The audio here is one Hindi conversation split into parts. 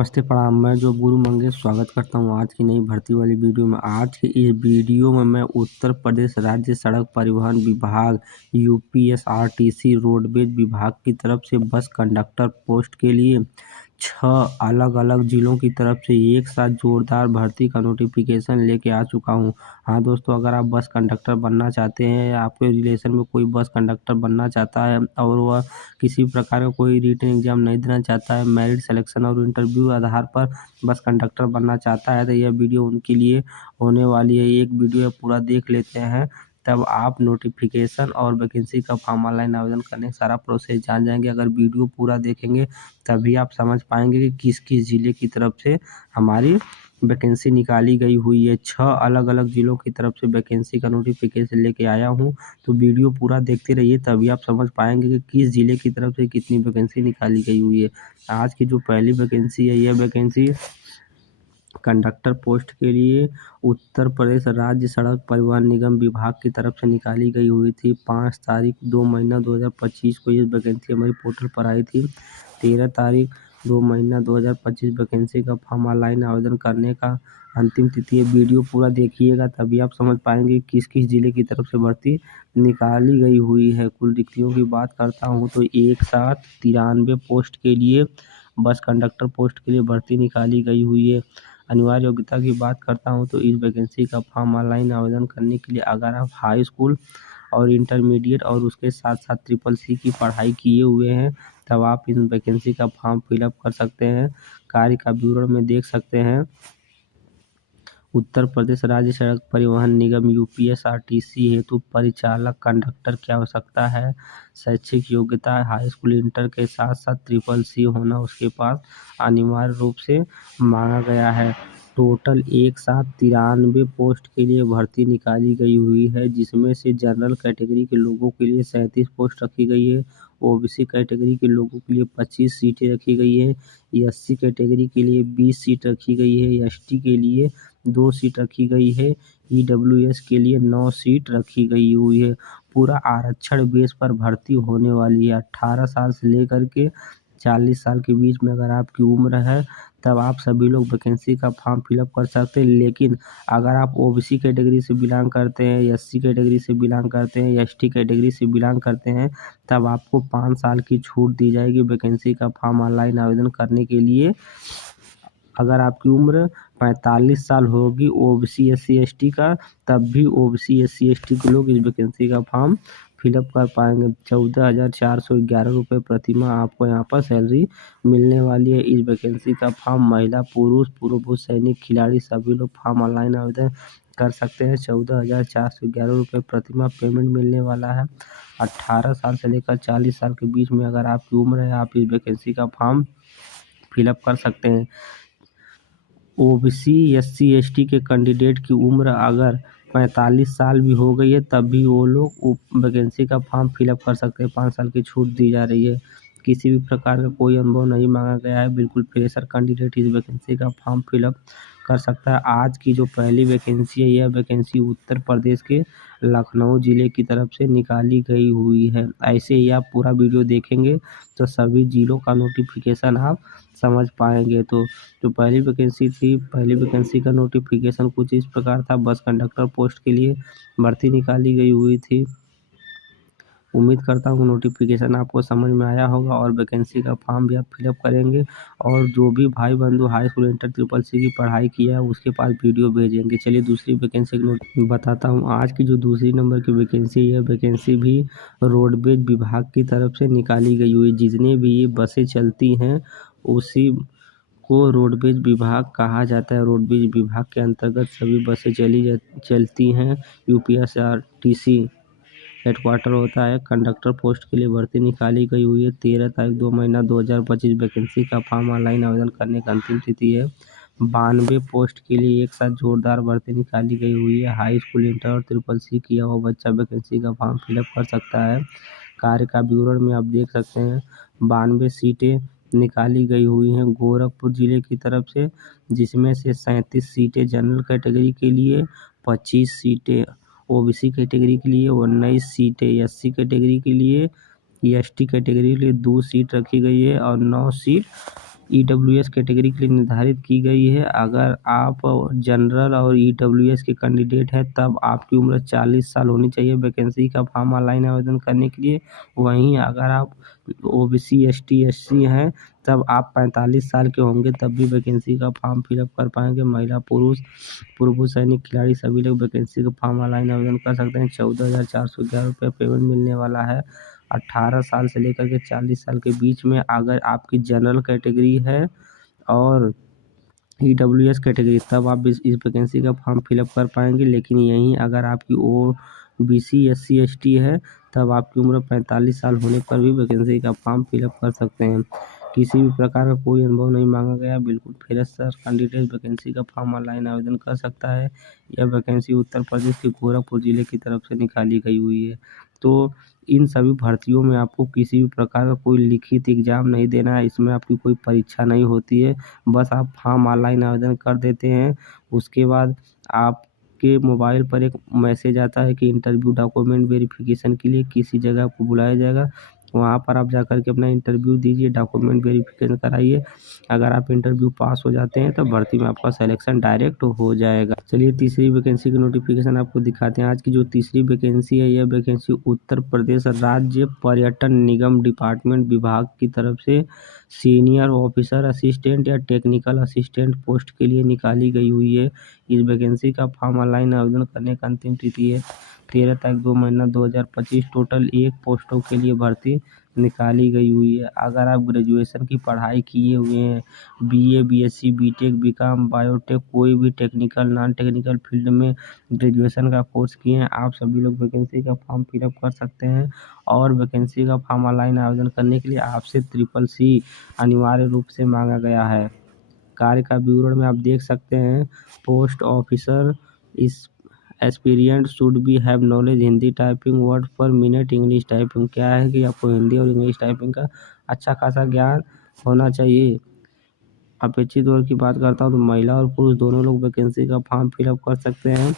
नमस्ते प्रणाम। मैं जो गुरु मंगेश स्वागत करता हूँ आज की नई भर्ती वाली वीडियो में। आज की इस वीडियो में मैं उत्तर प्रदेश राज्य सड़क परिवहन विभाग यूपीएसआरटीसी रोडवेज विभाग की तरफ से बस कंडक्टर पोस्ट के लिए 6 अलग अलग जिलों की तरफ से एक साथ जोरदार भर्ती का नोटिफिकेशन लेके आ चुका हूँ। हाँ दोस्तों, अगर आप बस कंडक्टर बनना चाहते हैं या आपके रिलेशन में कोई बस कंडक्टर बनना चाहता है और वह किसी प्रकार का कोई रिटन एग्जाम नहीं देना चाहता है, मेरिट सिलेक्शन और इंटरव्यू आधार पर बस कंडक्टर बनना चाहता है, तो यह वीडियो उनके लिए होने वाली है। एक वीडियो पूरा देख लेते हैं, तब आप नोटिफिकेशन और वैकेंसी का फॉर्म ऑनलाइन आवेदन करने का सारा प्रोसेस जान जाएंगे। अगर वीडियो पूरा देखेंगे तभी आप समझ पाएंगे कि किस किस ज़िले की तरफ से हमारी वैकेंसी निकाली गई हुई है। 6 अलग अलग ज़िलों की तरफ से वैकेंसी का नोटिफिकेशन लेके आया हूँ, तो वीडियो पूरा देखते रहिए तभी आप समझ पाएंगे कि किस ज़िले की तरफ से कितनी वैकेंसी निकाली गई हुई है। आज की जो पहली वैकेंसी है, यह वैकेंसी कंडक्टर पोस्ट के लिए उत्तर प्रदेश राज्य सड़क परिवहन निगम विभाग की तरफ से निकाली गई हुई थी। 5 तारीख 2 महीना 2025 को ये वैकेंसी हमारी पोर्टल पर आई थी। 13 तारीख 2 महीना 2025 वैकेंसी का फॉर्म ऑनलाइन आवेदन करने का अंतिम तिथि है। वीडियो पूरा देखिएगा तभी आप समझ पाएंगे किस किस जिले की तरफ से भर्ती निकाली गई हुई है। कुल रिक्तियों की बात करता हूँ तो एक साथ 93 पोस्ट के लिए बस कंडक्टर पोस्ट के लिए भर्ती निकाली गई हुई है। अनिवार्य योग्यता की बात करता हूँ तो इस वैकेंसी का फॉर्म ऑनलाइन आवेदन करने के लिए अगर आप हाई स्कूल और इंटरमीडिएट और उसके साथ साथ CCC की पढ़ाई किए हुए हैं तब आप इन वैकेंसी का फॉर्म फिलअप कर सकते हैं। कार्य का विवरण में देख सकते हैं। उत्तर प्रदेश राज्य सड़क परिवहन निगम यूपीएसआरटीसी हेतु परिचालक कंडक्टर की आवश्यकता है। शैक्षिक योग्यता हाई स्कूल इंटर के साथ साथ CCC होना उसके पास अनिवार्य रूप से मांगा गया है। टोटल एक साथ 93 पोस्ट के लिए भर्ती निकाली गई हुई है, जिसमें से जनरल कैटेगरी के लोगों के लिए 37 पोस्ट रखी गई है। ओबीसी कैटेगरी के लोगों के लिए 25 सीटें रखी गई है। SC कैटेगरी के लिए 20 सीट रखी गई है। ST के लिए 2 सीट रखी गई है। EWS के लिए 9 सीट रखी गई हुई है। पूरा आरक्षण बेस पर भर्ती होने वाली है। 18 साल से लेकर के 40 साल के बीच में अगर आपकी उम्र है तब आप सभी लोग वैकेंसी का फॉर्म फिलअप कर सकते हैं। लेकिन अगर आप ओबीसी कैटेगरी से बिलोंग करते हैं, SC कैटेगरी से बिलोंग करते हैं, ST कैटेगरी से बिलोंग करते हैं तब आपको 5 साल की छूट दी जाएगी वैकेंसी का फॉर्म ऑनलाइन आवेदन करने के लिए। अगर आपकी उम्र 45 साल होगी ओबीसी SC ST का, तब भी ओबीसी SC ST के लोग इस वैकेंसी का फॉर्म फिलअप कर पाएंगे। 14,411 रुपये प्रति माह आपको यहाँ पर सैलरी मिलने वाली है। इस वैकेंसी का फॉर्म महिला, पुरुष, पूर्व भूतपूर्व सैनिक, खिलाड़ी सभी लोग फॉर्म ऑनलाइन आवेदन कर सकते हैं। 14,411 रुपये प्रति माह पेमेंट मिलने वाला है। 18 साल से लेकर 40 साल के बीच में अगर आपकी उम्र है, आप इस वैकेंसी का फॉर्म फिलअप कर सकते हैं। ओबीसी SC ST के कैंडिडेट की उम्र अगर 45 साल भी हो गई है तब भी वो लोग वैकेंसी का फॉर्म फिलअप कर सकते हैं। 5 साल की छूट दी जा रही है। किसी भी प्रकार का कोई अनुभव नहीं मांगा गया है। बिल्कुल फ्रेशर कैंडिडेट इस वैकेंसी का फॉर्म फिलअप कर सकता है। आज की जो पहली वैकेंसी है, यह वैकेंसी उत्तर प्रदेश के लखनऊ ज़िले की तरफ से निकाली गई हुई है। ऐसे ही आप पूरा वीडियो देखेंगे तो सभी ज़िलों का नोटिफिकेशन आप समझ पाएंगे। तो जो पहली वैकेंसी थी, पहली वैकेंसी का नोटिफिकेशन कुछ इस प्रकार था। बस कंडक्टर पोस्ट के लिए भर्ती निकाली गई हुई थी। उम्मीद करता हूँ नोटिफिकेशन आपको समझ में आया होगा और वैकेंसी का फॉर्म भी आप फिलअप करेंगे। और जो भी भाई बंधु हाई स्कूल इंटर CCC की पढ़ाई किया है उसके पास वीडियो भेजेंगे। चलिए दूसरी वैकेंसी बताता हूँ। आज की जो दूसरी नंबर की वैकेंसी है, वैकेंसी भी रोडवेज विभाग की तरफ से निकाली गई हुई। जितने भी ये बसें चलती हैं उसी को रोडवेज विभाग कहा जाता है। रोडवेज विभाग के अंतर्गत सभी बसें चलती हैं। यूपीएसआरटीसी हेडक्वार्टर होता है। कंडक्टर पोस्ट के लिए भर्ती निकाली गई हुई है। 13 तारीख 2 महीना 2025 वैकेंसी का फॉर्म ऑनलाइन आवेदन करने का अंतिम तिथि है। 92 पोस्ट के लिए एक साथ जोरदार भर्ती निकाली गई हुई है। हाई स्कूल इंटर और CCC किया हुआ बच्चा वैकेंसी का फॉर्म फिलअप कर सकता है। कार्य का विवरण में आप देख सकते हैं। 92 सीटें निकाली गई हुई हैं गोरखपुर जिले की तरफ से, जिसमें से 37 सीटें जनरल कैटेगरी के लिए, 25 सीटें ओबीसी कैटेगरी के लिए, 19 सीटें SC कैटेगरी के लिए, ST कैटेगरी के लिए 2 सीट रखी गई है और 9 सीट ईडब्ल्यूएस कैटेगरी के लिए निर्धारित की गई है। अगर आप जनरल और ईडब्ल्यूएस के कैंडिडेट हैं तब आपकी उम्र 40 साल होनी चाहिए वैकेंसी का फॉर्म ऑनलाइन आवेदन करने के लिए। वहीं अगर आप ओबीसी एसटी एससी हैं तब आप 45 साल के होंगे तब भी वैकेंसी का फॉर्म फिलअप कर पाएंगे। महिला पुरुष पूर्व सैनिक खिलाड़ी सभी लोग वैकेंसी का फॉर्म ऑनलाइन आवेदन कर सकते हैं। 14,411 रुपये पेमेंट मिलने वाला है। 18 साल से लेकर के 40 साल के बीच में अगर आपकी जनरल कैटेगरी है और ईडब्ल्यूएस कैटेगरी तब आप इस वैकेंसी का फॉर्म फिलअप कर पाएंगे। लेकिन यहीं अगर आपकी ओबीसी एससी एसटी है तब आपकी उम्र 45 साल होने पर भी वैकेंसी का फॉर्म फिलअप कर सकते हैं। किसी भी प्रकार का कोई अनुभव नहीं मांगा गया, बिल्कुल फ्रेशर कैंडिडेट वैकेंसी का फॉर्म ऑनलाइन आवेदन कर सकता है। यह वैकेंसी उत्तर प्रदेश के गोरखपुर जिले की तरफ से निकाली गई हुई है। तो इन सभी भर्तियों में आपको किसी भी प्रकार का कोई लिखित एग्जाम नहीं देना है, इसमें आपकी कोई परीक्षा नहीं होती है। बस आप फॉर्म ऑनलाइन आवेदन कर देते हैं, उसके बाद आपके मोबाइल पर एक मैसेज आता है कि इंटरव्यू डॉक्यूमेंट वेरिफिकेशन के लिए किसी जगह आपको बुलाया जाएगा। वहाँ पर आप जाकर के अपना इंटरव्यू दीजिए, डॉक्यूमेंट वेरिफिकेशन कराइए। अगर आप इंटरव्यू पास हो जाते हैं तो भर्ती में आपका सिलेक्शन डायरेक्ट हो जाएगा। चलिए तीसरी वैकेंसी की नोटिफिकेशन आपको दिखाते हैं। आज की जो तीसरी वैकेंसी है यह वैकेंसी उत्तर प्रदेश राज्य पर्यटन निगम डिपार्टमेंट विभाग की तरफ से सीनियर ऑफिसर असिस्टेंट या टेक्निकल असिस्टेंट पोस्ट के लिए निकाली गई हुई है। इस वैकेंसी का फॉर्म ऑनलाइन आवेदन करने का अंतिम तिथि है 13 तारीख 2 महीना 2025। टोटल 1 पोस्टों के लिए भर्ती निकाली गई हुई है। अगर आप ग्रेजुएशन की पढ़ाई किए हुए हैं, BA BSc BTech BCom biotech कोई भी टेक्निकल नॉन टेक्निकल फील्ड में ग्रेजुएशन का कोर्स किए हैं, आप सभी लोग वैकेंसी का फॉर्म फिलअप कर सकते हैं। और वैकेंसी का फॉर्म ऑनलाइन आवेदन करने के लिए आपसे CCC अनिवार्य रूप से मांगा गया है। कार्य का विवरण में आप देख सकते हैं। Post officer is aspirant should be have knowledge Hindi typing word per minute English typing. क्या है कि आपको हिंदी और इंग्लिश टाइपिंग का अच्छा खासा ज्ञान होना चाहिए। अपेक्षित वर्ग की बात करता हूँ तो महिला और पुरुष दोनों लोग वैकेंसी का फॉर्म फिलअप कर सकते हैं।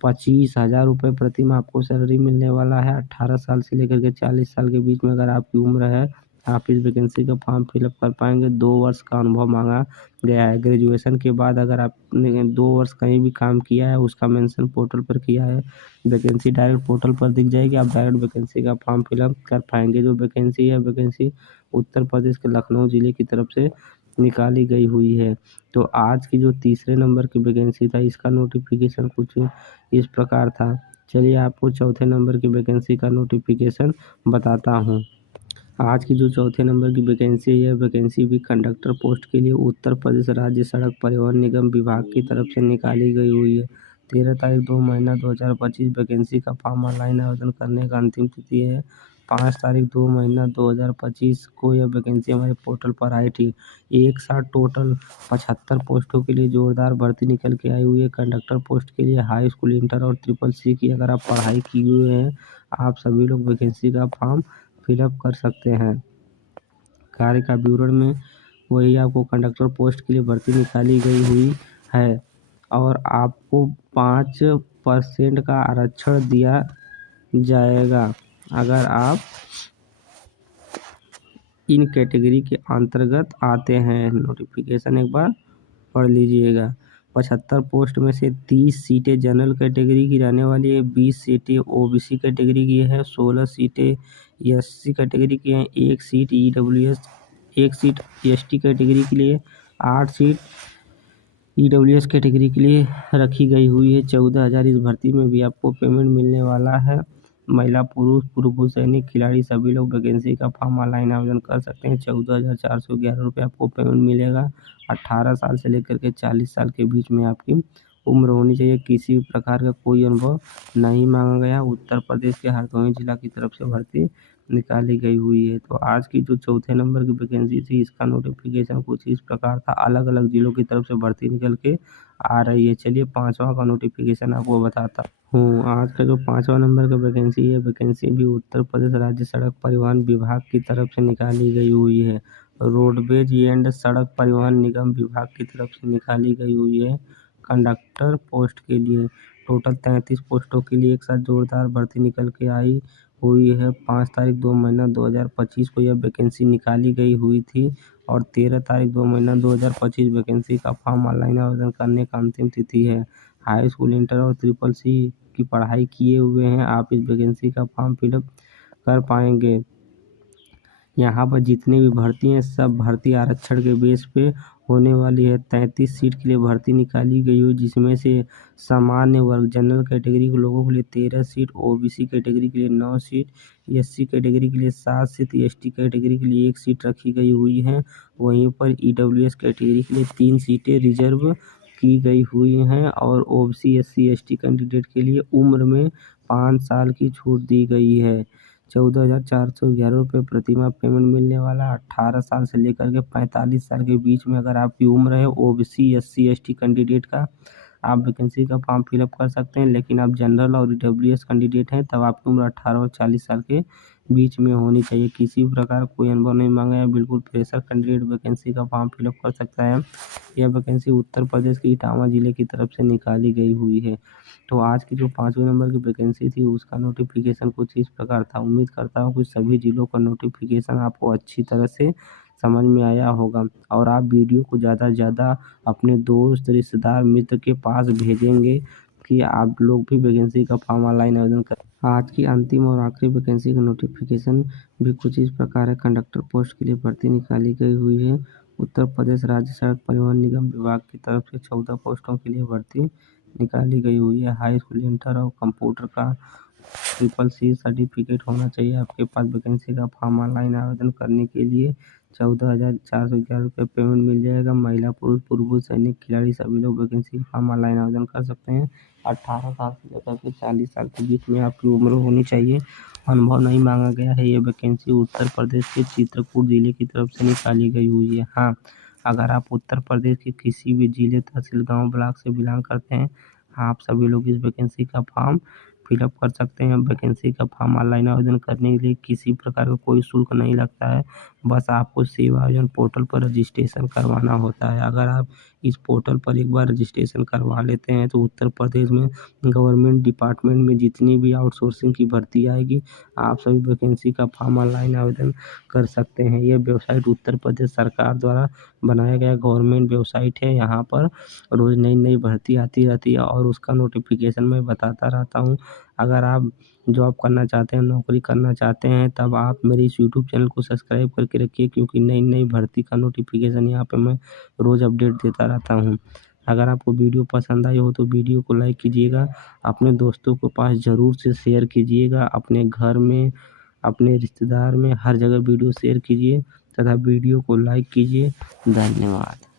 25,000 रुपये प्रति माह आपको सैलरी मिलने वाला है। 18 साल से लेकर के 40 साल के बीच में अगर आपकी उम्र है आप इस वैकेंसी का फॉर्म फिलअप कर पाएंगे। 2 वर्ष का अनुभव मांगा गया है। ग्रेजुएशन के बाद अगर आपने 2 वर्ष कहीं भी काम किया है उसका मेंशन पोर्टल पर किया है, वैकेंसी डायरेक्ट पोर्टल पर दिख जाएगी, आप डायरेक्ट वैकेंसी का फॉर्म फिलअप कर पाएंगे। जो वैकेंसी है वैकेंसी उत्तर प्रदेश के लखनऊ जिले की तरफ से निकाली गई हुई है। तो आज की जो तीसरे नंबर की वैकेंसी था इसका नोटिफिकेशन कुछ इस प्रकार था। चलिए आपको चौथे नंबर की वैकेंसी का नोटिफिकेशन बताता हूँ। आज की जो चौथे नंबर की वैकेंसी है वैकेंसी भी कंडक्टर पोस्ट के लिए उत्तर प्रदेश राज्य सड़क परिवहन निगम विभाग की तरफ से निकाली गई हुई है। 13 तारीख 2 महीना 2025 वैकेंसी का फॉर्म ऑनलाइन आवेदन करने का अंतिम तिथि है। 5 तारीख 2 महीना 2025 को यह वैकेंसी हमारे पोर्टल पर आई थी। एक साथ टोटल 75 पोस्टों के लिए जोरदार भर्ती निकल के आई हुई है। कंडक्टर पोस्ट के लिए हाई स्कूल इंटर और CCC की अगर आप पढ़ाई किए हुए हैं आप सभी लोग वैकेंसी का फॉर्म फिलअप कर सकते हैं। कार्य का विवरण में वही आपको कंडक्टर पोस्ट के लिए भर्ती निकाली गई हुई है और आपको 5% का आरक्षण दिया जाएगा अगर आप इन कैटेगरी के अंतर्गत आते हैं। नोटिफिकेशन एक बार पढ़ लीजिएगा। 75 पोस्ट में से 30 सीटें जनरल कैटेगरी की रहने वाली है, 20 सीटें ओबीसी कैटेगरी की है, 16 सीटें एससी कैटेगरी की हैं, 1 seat EWS, 1 seat ST category के लिए, 8 सीट ईडब्ल्यूएस कैटेगरी के लिए रखी गई हुई है। 14,000 इस भर्ती में भी आपको पेमेंट मिलने वाला है। महिला पुरुष पूर्व सैनिक खिलाड़ी सभी लोग वैकेंसी का फॉर्म ऑनलाइन आवेदन कर सकते हैं। 14,411 रुपये आपको पेमेंट मिलेगा। 18 साल से लेकर के 40 साल के बीच में आपकी उम्र होनी चाहिए। किसी भी प्रकार का कोई अनुभव नहीं मांगा गया। उत्तर प्रदेश के हरदोई जिला की तरफ से भर्ती निकाली गई हुई है। तो आज की जो चौथे नंबर की वैकेंसी थी इसका नोटिफिकेशन कुछ इस प्रकार था। अलग अलग जिलों की तरफ से भर्ती निकल के आ रही है। चलिए 5वां का नोटिफिकेशन आपको बताता हूँ। आज का जो 5वां नंबर का वैकेंसी है वैकेंसी भी उत्तर प्रदेश राज्य सड़क परिवहन विभाग की तरफ से निकाली गई हुई है। रोडवेज एंड सड़क परिवहन निगम विभाग की तरफ से निकाली गई हुई है। कंडक्टर पोस्ट के लिए टोटल 33 पोस्टों के लिए एक साथ जोरदार भर्ती निकल के आई हुई है। 5 तारीख 2 महीना 2025 को यह वैकेंसी निकाली गई हुई थी और 13 तारीख 2 महीना 2025 वैकेंसी का फॉर्म ऑनलाइन आवेदन करने का अंतिम तिथि है। हाई स्कूल, इंटर और ट्रिपल सी की पढ़ाई किए हुए हैं आप इस वैकेंसी का फॉर्म फिलअप कर पाएंगे। यहाँ पर जितनी भी भर्ती हैं सब भर्ती आरक्षण के बेस पे होने वाली है। 33 सीट के लिए भर्ती निकाली गई हुई, जिसमें से सामान्य वर्ग जनरल कैटेगरी के लोगों के लिए 13 सीट, ओबीसी कैटेगरी के लिए 9 सीट, एससी कैटेगरी के लिए 7 सीट, एसटी कैटेगरी के लिए 1 सीट रखी गई हुई है। वहीं पर ईडब्ल्यूएस कैटेगरी के लिए 3 सीटें रिजर्व की गई हुई हैं और ओबीसी एससी एसटी कैंडिडेट के लिए उम्र में 5 साल की छूट दी गई है। 14,411 रुपये प्रतिमाह पेमेंट मिलने वाला। 18 साल से लेकर के 45 साल के बीच में अगर आपकी उम्र है ओबीसी एससी एसटी कैंडिडेट का, आप वैकेंसी का फॉर्म फिलअप कर सकते हैं। लेकिन आप जनरल और ईडब्ल्यूएस कैंडिडेट हैं तब आपकी उम्र 18 और 40 साल के बीच में होनी चाहिए। किसी प्रकार कोई अनुभव नहीं मांगा है, बिल्कुल फ्रेशर कैंडिडेट वैकेंसी का फॉर्म फिलअप कर सकता है। यह वैकेंसी उत्तर प्रदेश के इटावा जिले की तरफ से निकाली गई हुई है। तो आज की जो 5वें नंबर की वैकेंसी थी उसका नोटिफिकेशन कुछ इस प्रकार था। उम्मीद करता हूँ कि सभी जिलों का नोटिफिकेशन आपको अच्छी तरह से समझ में आया होगा और आप वीडियो को ज़्यादा से ज़्यादा अपने दोस्त, रिश्तेदार, मित्र के पास भेजेंगे कि आप लोग भी वैकेंसी का फॉर्म ऑनलाइन आवेदन करें। आज की अंतिम और आखिरी वैकेंसी का नोटिफिकेशन भी कुछ इस प्रकार है। कंडक्टर पोस्ट के लिए भर्ती निकाली गई हुई है। उत्तर प्रदेश राज्य सड़क परिवहन निगम विभाग की तरफ से 14 पोस्टों के लिए भर्ती निकाली गई हुई है। हाई स्कूल, इंटर और कंप्यूटर का ट्रिपल सी सर्टिफिकेट होना चाहिए आपके पास। वैकेंसी का फॉर्म ऑनलाइन आवेदन करने के लिए 14,411 रुपये पेमेंट मिल जाएगा। महिला, पुरुष, पूर्व सैनिक, खिलाड़ी सभी लोग वैकेंसी का फॉर्म ऑनलाइन आवेदन कर सकते हैं। 18 साल से लेकर के 40 साल के बीच में आपकी उम्र होनी चाहिए। अनुभव नहीं मांगा गया है। ये वैकेंसी उत्तर प्रदेश के चित्रकूट जिले की तरफ से निकाली गई हुई है। हाँ, अगर आप उत्तर प्रदेश के किसी भी जिले, तहसील, गांव, ब्लॉक से बिलोंग करते हैं, आप सभी लोग इस वैकेंसी का फॉर्म फिलअप कर सकते हैं। वैकेंसी का फॉर्म ऑनलाइन आवेदन करने के लिए किसी प्रकार का कोई शुल्क नहीं लगता है। बस आपको सेवा आयोजन पोर्टल पर रजिस्ट्रेशन करवाना होता है। अगर आप इस पोर्टल पर एक बार रजिस्ट्रेशन करवा लेते हैं तो उत्तर प्रदेश में गवर्नमेंट डिपार्टमेंट में जितनी भी आउटसोर्सिंग की भर्ती आएगी, आप सभी वैकेंसी का फॉर्म ऑनलाइन आवेदन कर सकते हैं। यह वेबसाइट उत्तर प्रदेश सरकार द्वारा बनाया गया गवर्नमेंट वेबसाइट है। यहाँ पर रोज़ नई नई भर्ती आती रहती है और उसका नोटिफिकेशन मैं बताता रहता हूँ। अगर आप जॉब करना चाहते हैं, नौकरी करना चाहते हैं, तब आप मेरे इस यूट्यूब चैनल को सब्सक्राइब करके रखिए, क्योंकि नई नई भर्ती का नोटिफिकेशन यहाँ पे मैं रोज़ अपडेट देता रहता हूँ। अगर आपको वीडियो पसंद आई हो तो वीडियो को लाइक कीजिएगा, अपने दोस्तों के पास ज़रूर से शेयर कीजिएगा, अपने घर में, अपने रिश्तेदार में, हर जगह वीडियो शेयर कीजिए तथा वीडियो को लाइक कीजिए। धन्यवाद।